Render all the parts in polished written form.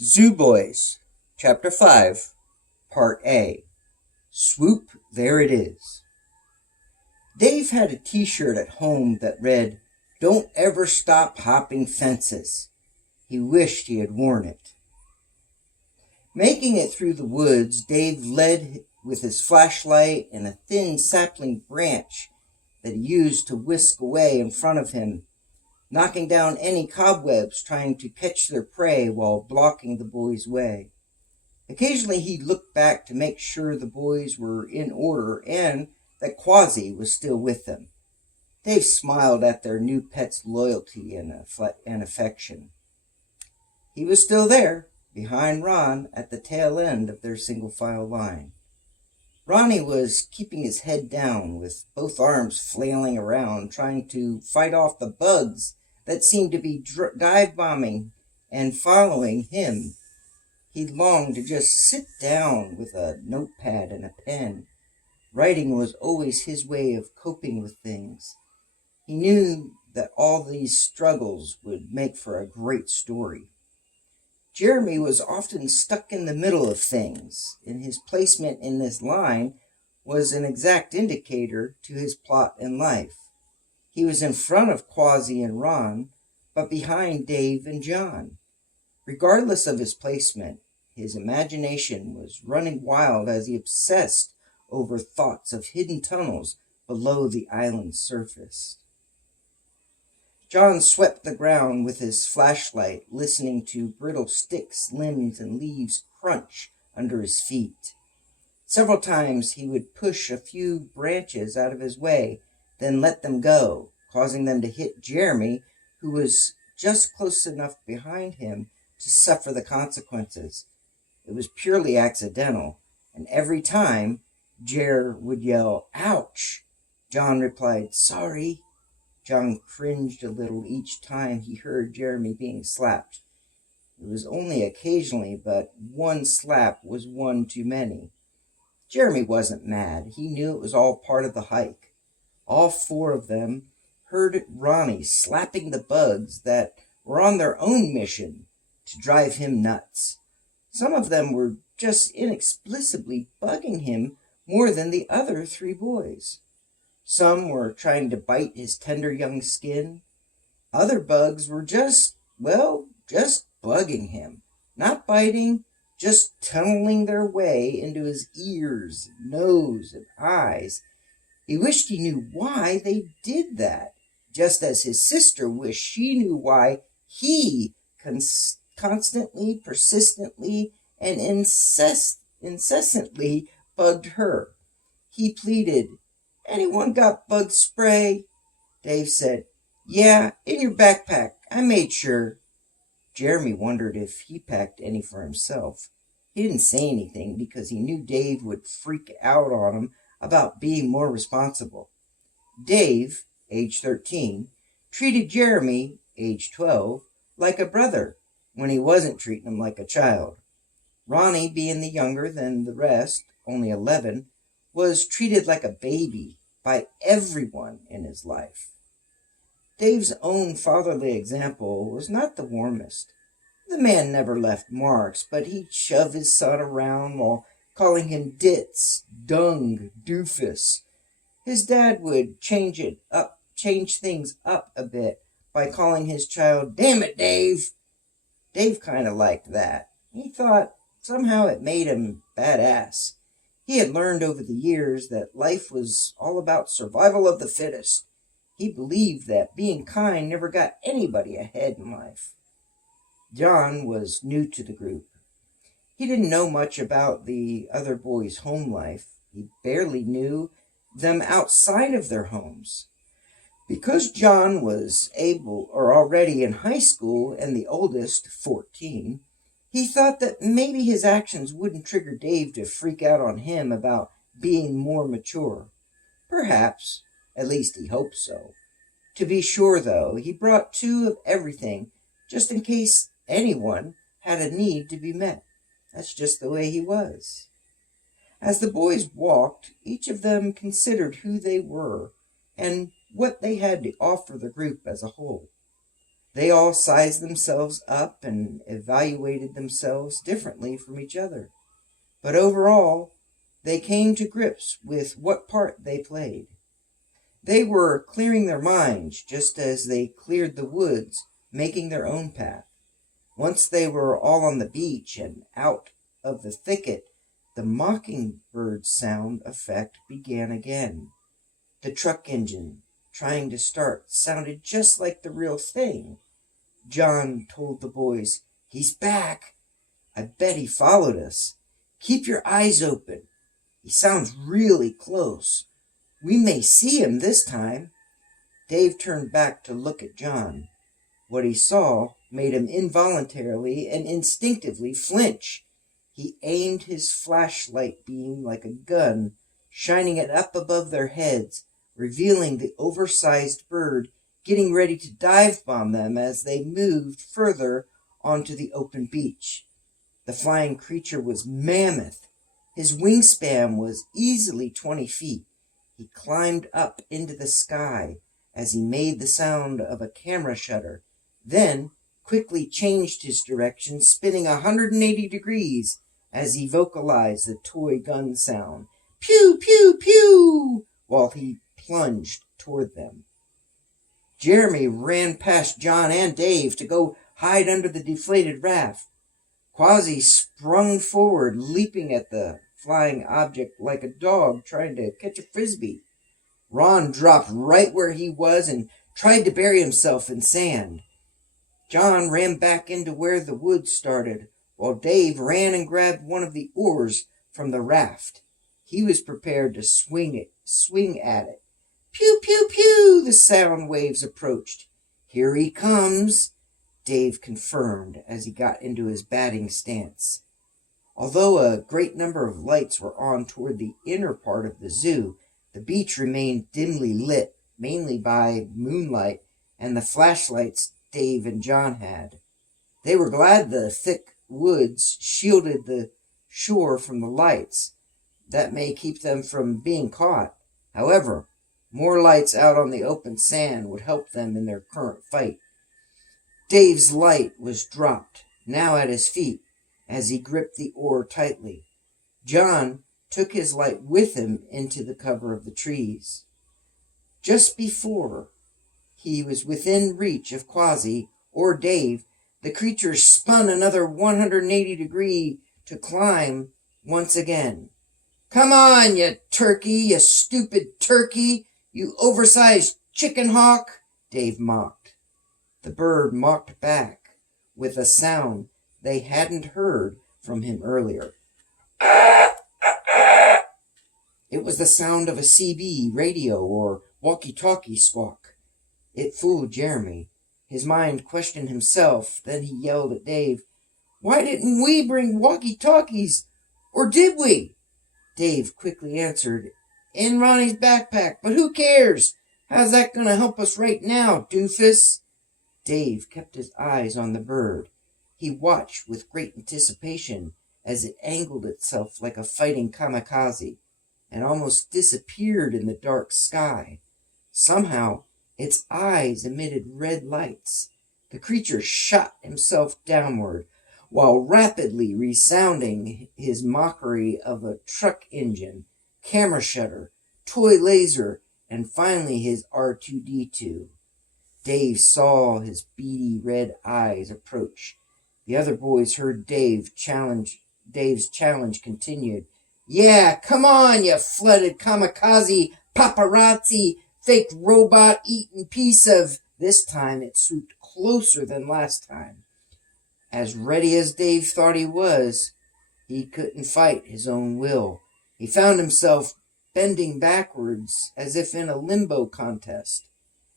Zoo Boys, Chapter 5, Part A. Swoop, There It Is. Dave had a t-shirt at home that read, "Don't ever stop hopping fences." He wished he had worn it. Making it through the woods, Dave led with his flashlight and a thin sapling branch that he used to whisk away in front of him, knocking down any cobwebs trying to catch their prey while blocking the boys' way. Occasionally he looked back to make sure the boys were in order and that Quasi was still with them. Dave smiled at their new pet's loyalty and affection. He was still there, behind Ron at the tail end of their single-file line. Ronnie was keeping his head down, with both arms flailing around, trying to fight off the bugs that seemed to be dive-bombing and following him. He longed to just sit down with a notepad and a pen. Writing was always his way of coping with things. He knew that all these struggles would make for a great story. Jeremy was often stuck in the middle of things, and his placement in this line was an exact indicator to his plot in life. He was in front of Quasi and Ron, but behind Dave and John. Regardless of his placement, his imagination was running wild as he obsessed over thoughts of hidden tunnels below the island's surface. John swept the ground with his flashlight, listening to brittle sticks, limbs, and leaves crunch under his feet. Several times he would push a few branches out of his way, then let them go, causing them to hit Jeremy, who was just close enough behind him to suffer the consequences. It was purely accidental, and every time Jer would yell, "Ouch!" John replied, "Sorry." John cringed a little each time he heard Jeremy being slapped. It was only occasionally, but one slap was one too many. Jeremy wasn't mad. He knew it was all part of the hike. All four of them heard Ronnie slapping the bugs that were on their own mission to drive him nuts. Some of them were just inexplicably bugging him more than the other three boys. Some were trying to bite his tender young skin. Other bugs were just bugging him. Not biting, just tunneling their way into his ears, nose, and eyes. He wished he knew why they did that, just as his sister wished she knew why he constantly, persistently, and incessantly bugged her. He pleaded, "Anyone got bug spray?" Dave said, "Yeah, in your backpack. I made sure." Jeremy wondered if he packed any for himself. He didn't say anything because he knew Dave would freak out on him about being more responsible. Dave, age 13, treated Jeremy, age 12, like a brother when he wasn't treating him like a child. Ronnie, being the younger than the rest, only 11, was treated like a baby by everyone in his life. Dave's own fatherly example was not the warmest. The man never left marks, but he'd shove his son around while calling him ditz, dung, doofus. His dad would change things up a bit by calling his child, "Damn it, Dave." Dave kind of liked that. He thought somehow it made him badass. He had learned over the years that life was all about survival of the fittest. He believed that being kind never got anybody ahead in life. John was new to the group. He didn't know much about the other boys' home life. He barely knew them outside of their homes. Because John was already in high school and the oldest, 14, he thought that maybe his actions wouldn't trigger Dave to freak out on him about being more mature. Perhaps, at least he hoped so. To be sure, though, he brought 2 of everything, just in case anyone had a need to be met. That's just the way he was. As the boys walked, each of them considered who they were and what they had to offer the group as a whole. They all sized themselves up and evaluated themselves differently from each other. But overall, they came to grips with what part they played. They were clearing their minds just as they cleared the woods, making their own path. Once they were all on the beach and out of the thicket, the mockingbird sound effect began again. The truck engine, trying to start, sounded just like the real thing. John told the boys, "He's back. I bet he followed us. Keep your eyes open. He sounds really close. We may see him this time." Dave turned back to look at John. What he saw made him involuntarily and instinctively flinch. He aimed his flashlight beam like a gun, shining it up above their heads, revealing the oversized bird getting ready to dive bomb them as they moved further onto the open beach. The flying creature was mammoth. His wingspan was easily 20 feet. He climbed up into the sky as he made the sound of a camera shutter, then quickly changed his direction, spinning 180 degrees as he vocalized the toy gun sound, "Pew, pew, pew," while he plunged toward them. Jeremy ran past John and Dave to go hide under the deflated raft. Quasi sprung forward, leaping at the flying object like a dog trying to catch a frisbee. Ron dropped right where he was and tried to bury himself in sand. John ran back into where the woods started, while Dave ran and grabbed one of the oars from the raft. He was prepared to swing at it. Pew, pew, pew, the sound waves approached. "Here he comes," Dave confirmed as he got into his batting stance. Although a great number of lights were on toward the inner part of the zoo, the beach remained dimly lit, mainly by moonlight and the flashlights Dave and John had. They were glad the thick woods shielded the shore from the lights. That may keep them from being caught. However, more lights out on the open sand would help them in their current fight. Dave's light was dropped, now at his feet, as he gripped the oar tightly. John took his light with him into the cover of the trees. Just before he was within reach of Quasi or Dave, the creature spun another 180 degrees to climb once again. "Come on, you turkey, you stupid turkey, you oversized chicken hawk," Dave mocked. The bird mocked back with a sound they hadn't heard from him earlier. It was the sound of a CB radio or walkie-talkie squawk. It fooled Jeremy. His mind questioned himself, then he yelled at Dave, "Why didn't we bring walkie-talkies? Or did we?" Dave quickly answered, "In Ronnie's backpack, but who cares? How's that going to help us right now, doofus?" Dave kept his eyes on the bird. He watched with great anticipation as it angled itself like a fighting kamikaze and almost disappeared in the dark sky. Somehow, its eyes emitted red lights. The creature shot himself downward, while rapidly resounding his mockery of a truck engine, camera shutter, toy laser, and finally his R2-D2. Dave saw his beady red eyes approach. The other boys heard Dave's challenge continued. "Yeah, come on, you flooded kamikaze, paparazzi, fake robot-eating piece of..." This time it swooped closer than last time. As ready as Dave thought he was, he couldn't fight his own will. He found himself bending backwards as if in a limbo contest.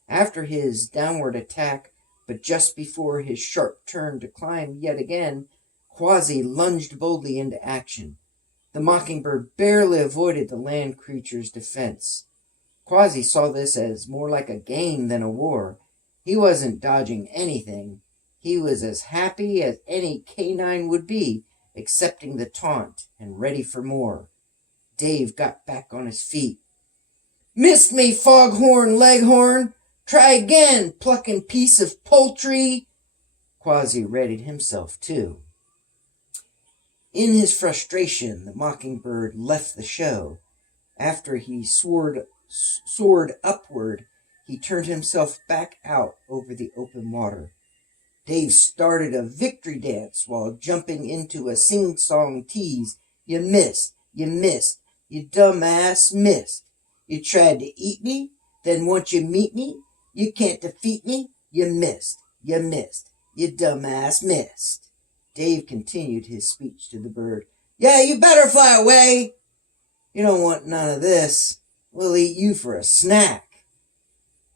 After his downward attack, but just before his sharp turn to climb yet again, Quasi lunged boldly into action. The mockingbird barely avoided the land creature's defense. Quasi saw this as more like a game than a war. He wasn't dodging anything. He was as happy as any canine would be, accepting the taunt and ready for more. Dave got back on his feet. "Missed me, foghorn leghorn! Try again, plucking piece of poultry. Quasi readied himself, too. In his frustration, the mockingbird left the show. After he soared upward, he turned himself back out over the open water. Dave started a victory dance while jumping into a sing-song tease. You missed, you dumbass missed. You tried to eat me, then once you meet me, you can't defeat me. You missed, you dumbass missed. Dave continued his speech to the bird. Yeah, you better fly away. You don't want none of this. We'll eat you for a snack.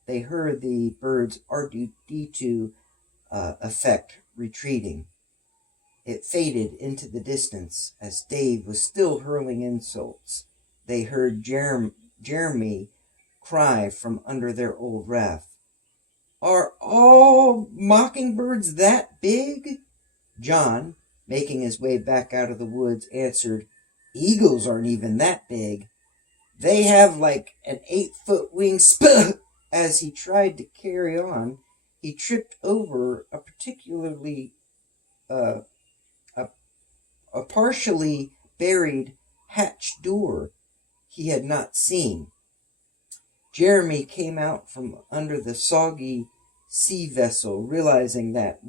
They heard the bird's R2-D2 effect retreating. It faded into the distance as Dave was still hurling insults. They heard Jeremy cry from under their old raft. Are all mockingbirds that big? John, making his way back out of the woods, answered, Eagles aren't even that big. They have like an 8-foot wingspan. As he tried to carry on, he tripped over a partially buried hatch door he had not seen. Jeremy came out from under the soggy sea vessel, realizing that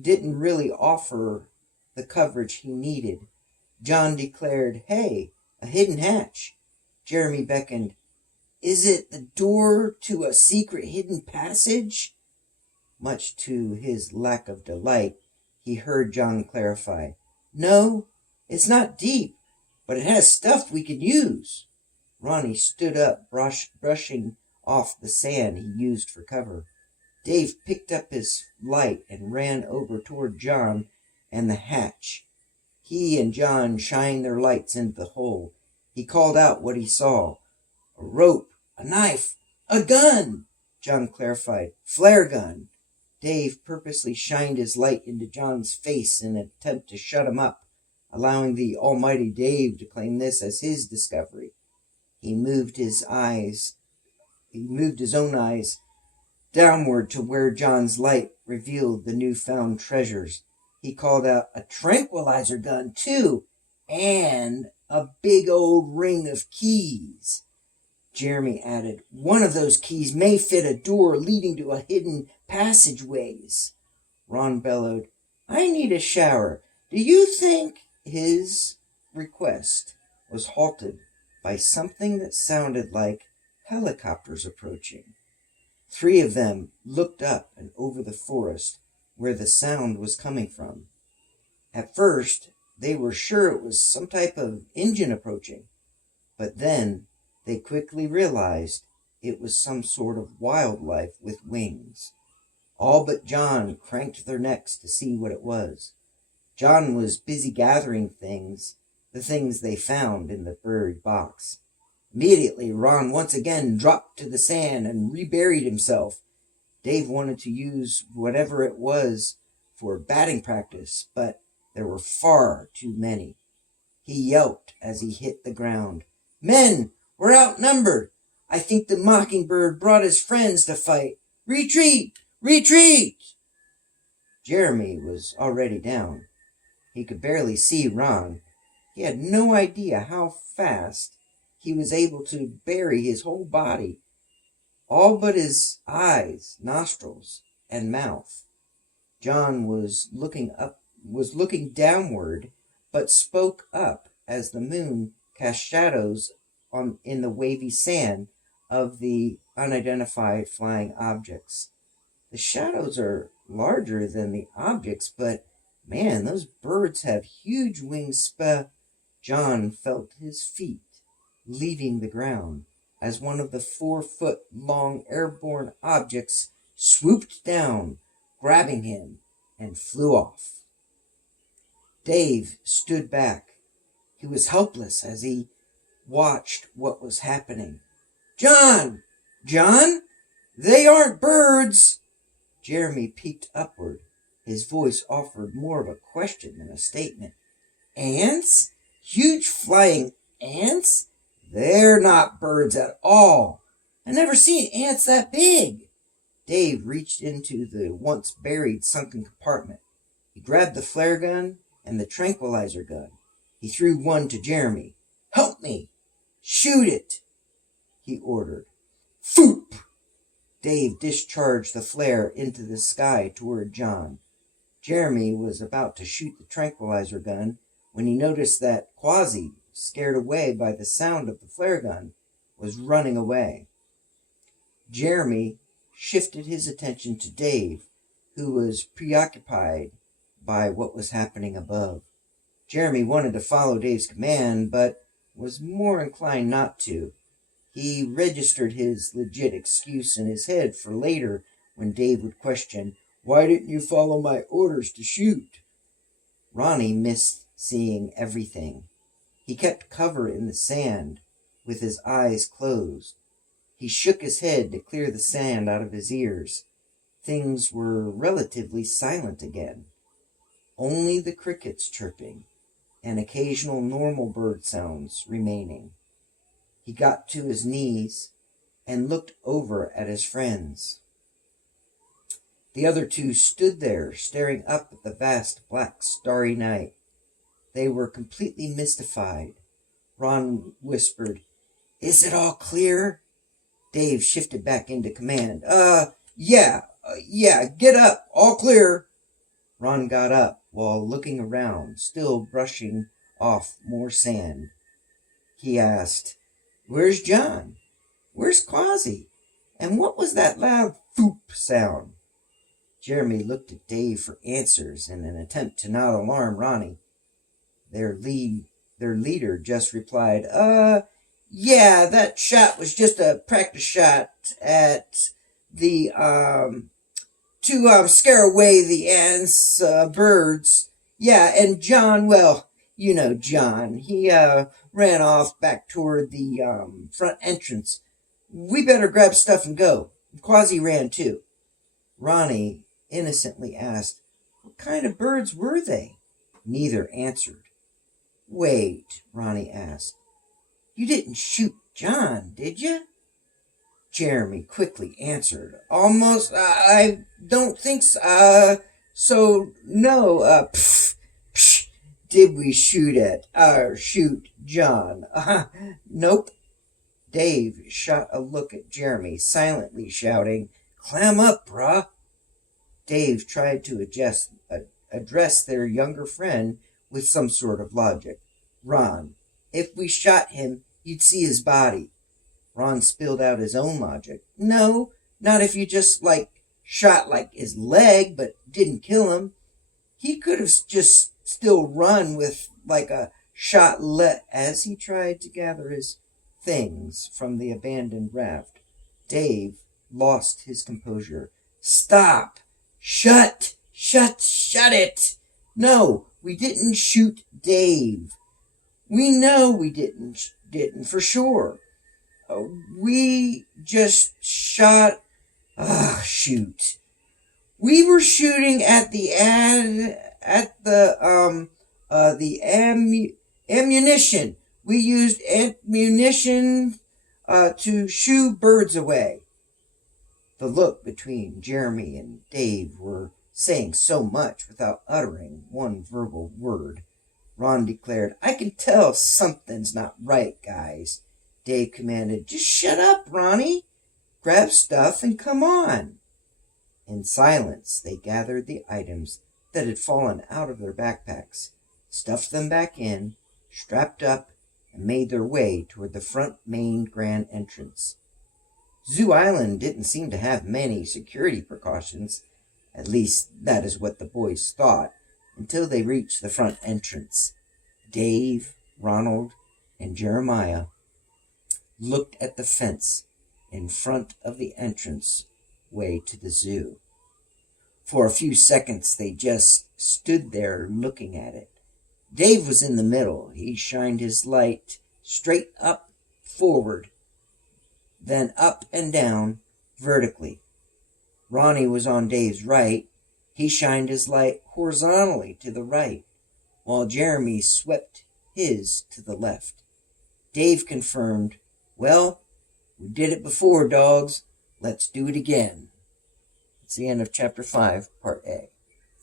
didn't really offer the coverage he needed. John declared, Hey, a hidden hatch. Jeremy beckoned, Is it the door to a secret hidden passage? Much to his lack of delight, he heard John clarify, No, it's not deep, but it has stuff we could use. Ronnie stood up, brushing off the sand he used for cover. Dave picked up his light and ran over toward John and the hatch. He and John shined their lights into the hole. He called out what he saw. A rope, a knife, a gun, John clarified. Flare gun. Dave purposely shined his light into John's face in an attempt to shut him up, allowing the almighty Dave to claim this as his discovery. He moved his own eyes downward to where John's light revealed the newfound treasures. He called out, A tranquilizer gun, too, and a big old ring of keys. Jeremy added, One of those keys may fit a door leading to a hidden passageways. Ron bellowed, I need a shower. Do you think? His request was halted by something that sounded like helicopters approaching. 3 of them looked up and over the forest where the sound was coming from. At first, they were sure it was some type of engine approaching, but then they quickly realized it was some sort of wildlife with wings. All but John cranked their necks to see what it was. John was busy gathering the things they found in the buried box. Immediately, Ron once again dropped to the sand and reburied himself. Dave wanted to use whatever it was for batting practice, but there were far too many. He yelped as he hit the ground. Men, we're outnumbered. I think the mockingbird brought his friends to fight. Retreat! Retreat! Jeremy was already down. He could barely see Ron. He had no idea how fast he was able to bury his whole body, all but his eyes, nostrils, and mouth. John was looking downward, but spoke up as the moon cast shadows in the wavy sand of the unidentified flying objects. The shadows are larger than the objects, but man, those birds have huge wings. John felt his feet leaving the ground as one of the 4-foot-long airborne objects swooped down, grabbing him, and flew off. Dave stood back. He was helpless as he watched what was happening. John! John! They aren't birds! Jeremy peeked upward. His voice offered more of a question than a statement. Ants? Huge flying ants? They're not birds at all. I never seen ants that big. Dave reached into the once buried sunken compartment. He grabbed the flare gun and the tranquilizer gun. He threw one to Jeremy. Help me! Shoot it! He ordered. Foop! Dave discharged the flare into the sky toward John. Jeremy was about to shoot the tranquilizer gun when he noticed that Quasi, scared away by the sound of the flare gun, was running away. Jeremy shifted his attention to Dave, who was preoccupied by what was happening above. Jeremy wanted to follow Dave's command, but was more inclined not to. He registered his legit excuse in his head for later when Dave would question, "Why didn't you follow my orders to shoot?" Ronnie missed seeing everything. He kept cover in the sand with his eyes closed. He shook his head to clear the sand out of his ears. Things were relatively silent again. Only the crickets chirping and occasional normal bird sounds remaining. He got to his knees and looked over at his friends. The other two stood there, staring up at the vast black starry night. They were completely mystified. Ron whispered, "Is it all clear?" Dave shifted back into command. Yeah, get up, all clear." Ron got up while looking around, still brushing off more sand. He asked, "Where's John? Where's Quasi? And what was that loud thoop sound?" Jeremy looked at Dave for answers in an attempt to not alarm Ronnie. Their leader just replied, yeah, that shot was just a practice shot at the, to scare away the ants, birds. Yeah, and John, well, you know John, he, ran off back toward the, front entrance. We better grab stuff and go. Quasi ran too." Ronnie innocently asked, "What kind of birds were they?" Neither answered. "Wait," Ronnie asked. "You didn't shoot John, did you?" Jeremy quickly answered. "Almost, I don't think so. So, no, psh, did we shoot John? Nope." Dave shot a look at Jeremy, silently shouting, "Clam up, brah." Dave tried to address their younger friend with some sort of logic. "Ron, if we shot him, you'd see his body." Ron spilled out his own logic. "No, not if you just, shot, his leg, but didn't kill him. He could have just still run with, a shot As he tried to gather his things from the abandoned raft, Dave lost his composure. "Stop! Shut it! No, we didn't shoot Dave. We know we didn't for sure. We just shot... shoot. We were shooting at the ammunition. We used ammunition to shoo birds away." The look between Jeremy and Dave were saying so much without uttering one verbal word. Ron declared, "I can tell something's not right, guys." Dave commanded, "Just shut up, Ronnie. Grab stuff and come on." In silence, they gathered the items that had fallen out of their backpacks, stuffed them back in, strapped up, and made their way toward the front main grand entrance. Zoo Island didn't seem to have many security precautions. At least, that is what the boys thought, until they reached the front entrance. Dave, Ronald, and Jeremiah looked at the fence in front of the entrance way to the zoo. For a few seconds, they just stood there looking at it. Dave was in the middle. He shined his light straight up forward, then up and down vertically. Ronnie was on Dave's right. He shined his light horizontally to the right, while Jeremy swept his to the left. Dave confirmed, "Well, We did it before, dogs. Let's do it again. It's the end of Chapter 5, Part A.